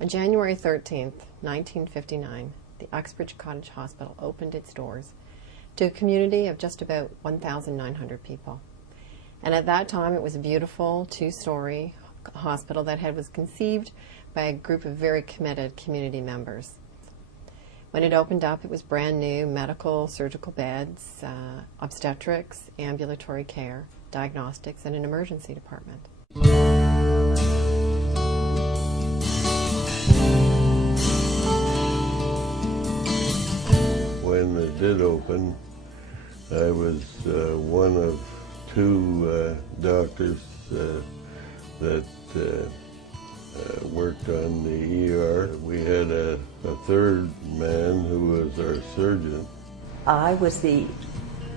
On January 13th, 1959, the Uxbridge Cottage Hospital opened its doors to a community of just about 1,900 people. And at that time, it was a beautiful two-story hospital that was conceived by a group of very committed community members. When it opened up, it was brand new: medical, surgical beds, obstetrics, ambulatory care, diagnostics, and an emergency department. When it did open, I was one of two doctors that worked on the ER. We had a third man who was our surgeon. I was the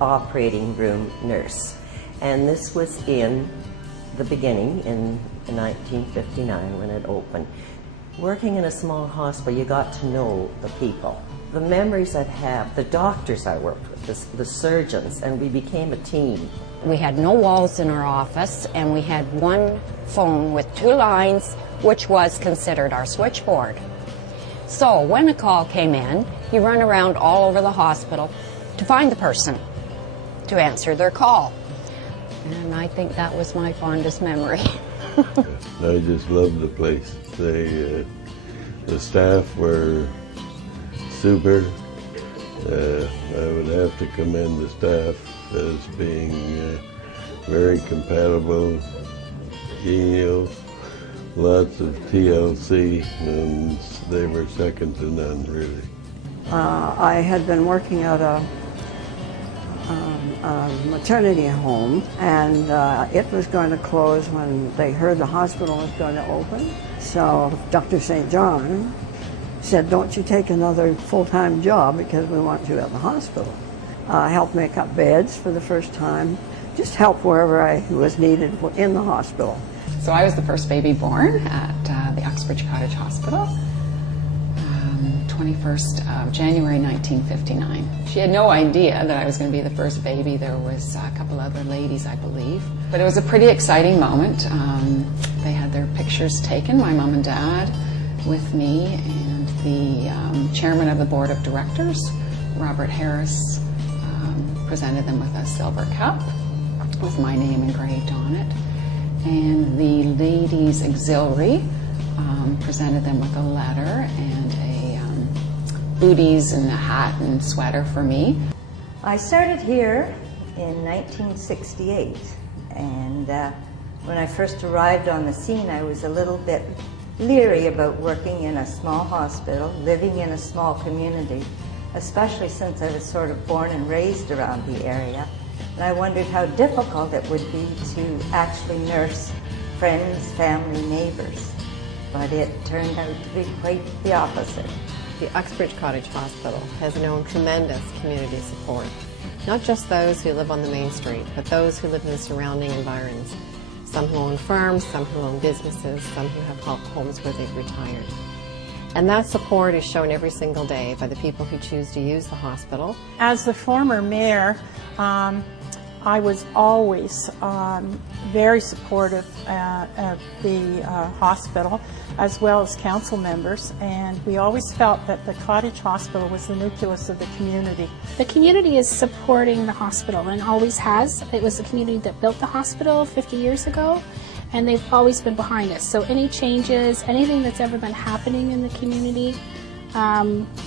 operating room nurse, and this was in the beginning, in 1959 when it opened. Working in a small hospital, you got to know the people. The memories I have, the doctors I worked with, the surgeons, and we became a team. We had no walls in our office, and we had one phone with two lines, which was considered our switchboard. So when a call came in, you run around all over the hospital to find the person to answer their call. And I think that was my fondest memory. I just loved the place. The staff were super. I would have to commend the staff as being very compatible, genial, lots of TLC, and they were second to none, really. I had been working at a maternity home, and it was going to close when they heard the hospital was going to open. So Dr. St. John said, "Don't you take another full-time job because we want you at the hospital." Help make up beds for the first time, just help wherever I was needed in the hospital. So I was the first baby born at the Uxbridge Cottage Hospital, 21st of January 1959. She had no idea that I was going to be the first baby. There was a couple other ladies, I believe. But it was a pretty exciting moment. They had their pictures taken, my mom and dad, with me, and the chairman of the board of directors, Robert Harris, presented them with a silver cup with my name engraved on it. And the ladies' auxiliary presented them with a letter and a booties and a hat and sweater for me. I started here in 1968, and when I first arrived on the scene, I was a little bit leery about working in a small hospital, living in a small community, especially since I was sort of born and raised around the area. And I wondered how difficult it would be to actually nurse friends, family, neighbors. But it turned out to be quite the opposite. The Uxbridge Cottage Hospital has known tremendous community support. Not just those who live on the main street, but those who live in the surrounding environs. Some who own farms, some who own businesses, some who have homes where they've retired. And that support is shown every single day by the people who choose to use the hospital. As the former mayor, I was always very supportive of the hospital, as well as council members, and we always felt that the Cottage Hospital was the nucleus of the community. The community is supporting the hospital and always has. It was the community that built the hospital 50 years ago, and they've always been behind us. So any changes, anything that's ever been happening in the community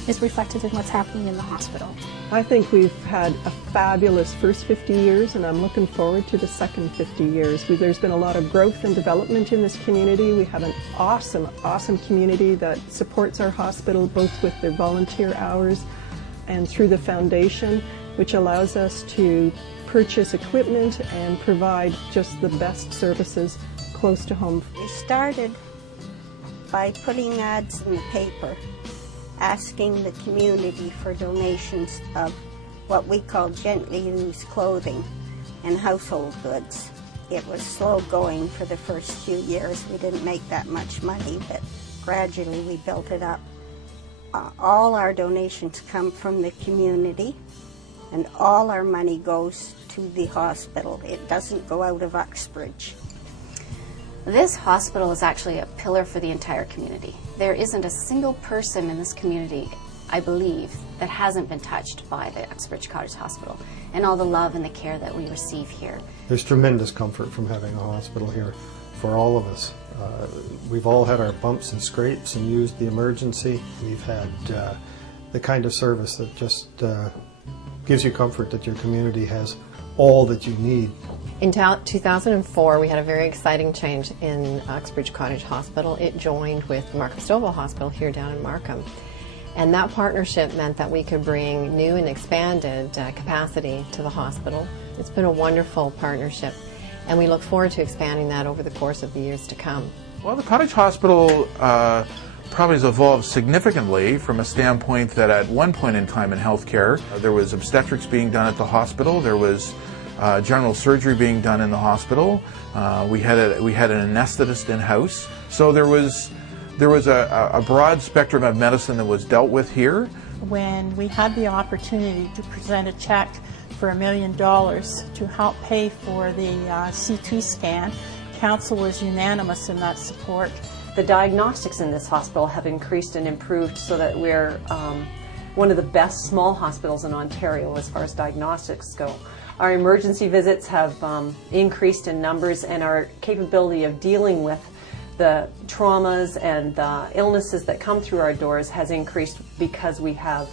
is reflected in what's happening in the hospital. I think we've had a fabulous first 50 years, and I'm looking forward to the second 50 years. There's been a lot of growth and development in this community. We have an awesome, awesome community that supports our hospital, both with their volunteer hours and through the foundation, which allows us to purchase equipment and provide just the best services close to home. We started by putting ads in the paper, asking the community for donations of what we call gently used clothing and household goods. It was slow going for the first few years. We didn't make that much money, but gradually we built it up. All our donations come from the community, and all our money goes to the hospital. It doesn't go out of Uxbridge. This hospital is actually a pillar for the entire community. There isn't a single person in this community, I believe, that hasn't been touched by the Uxbridge Cottage Hospital and all the love and the care that we receive here. There's tremendous comfort from having a hospital here for all of us. We've all had our bumps and scrapes and used the emergency. We've had the kind of service that just gives you comfort that your community has all that you need. In 2004, we had a very exciting change in Uxbridge Cottage Hospital. It joined with Markham Stouffville Hospital here down in Markham. And that partnership meant that we could bring new and expanded capacity to the hospital. It's been a wonderful partnership, and we look forward to expanding that over the course of the years to come. Well, the Cottage Hospital probably has evolved significantly from a standpoint that at one point in time in healthcare, there was obstetrics being done at the hospital, there was general surgery being done in the hospital, we had an anesthetist in-house, so there was a broad spectrum of medicine that was dealt with here. When we had the opportunity to present a check for $1 million to help pay for the CT scan, Council was unanimous in that support. The diagnostics in this hospital have increased and improved so that we're one of the best small hospitals in Ontario as far as diagnostics go. Our emergency visits have increased in numbers, and our capability of dealing with the traumas and the illnesses that come through our doors has increased because we have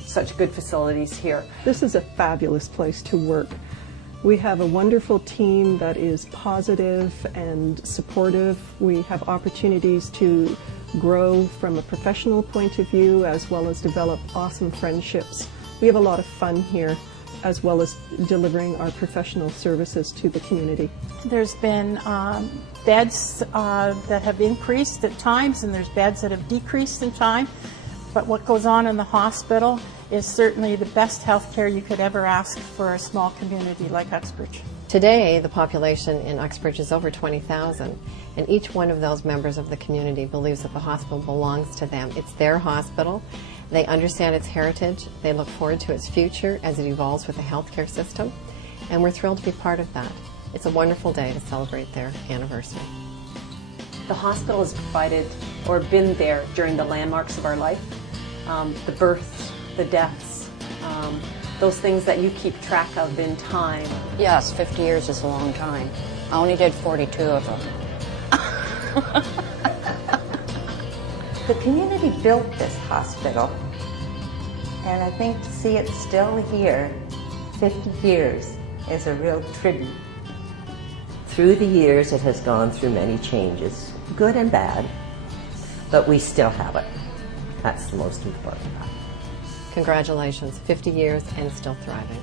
such good facilities here. This is a fabulous place to work. We have a wonderful team that is positive and supportive. We have opportunities to grow from a professional point of view as well as develop awesome friendships. We have a lot of fun here, as well as delivering our professional services to the community. There's been beds that have increased at times, and there's beds that have decreased in time. But what goes on in the hospital is certainly the best health care you could ever ask for a small community like Uxbridge. Today, the population in Uxbridge is over 20,000, and each one of those members of the community believes that the hospital belongs to them. It's their hospital. They understand its heritage. They look forward to its future as it evolves with the healthcare system, and we're thrilled to be part of that. It's a wonderful day to celebrate their anniversary. The hospital has provided or been there during the landmarks of our life, the births, the deaths, those things that you keep track of in time. Yes, 50 years is a long time. I only did 42 of them. The community built this hospital, and I think to see it still here, 50 years, is a real tribute. Through the years, it has gone through many changes, good and bad, but we still have it. That's the most important part. Congratulations, 50 years and still thriving.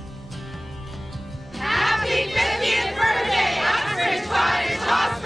Happy 50th birthday, Uxbridge Cottage Hospital!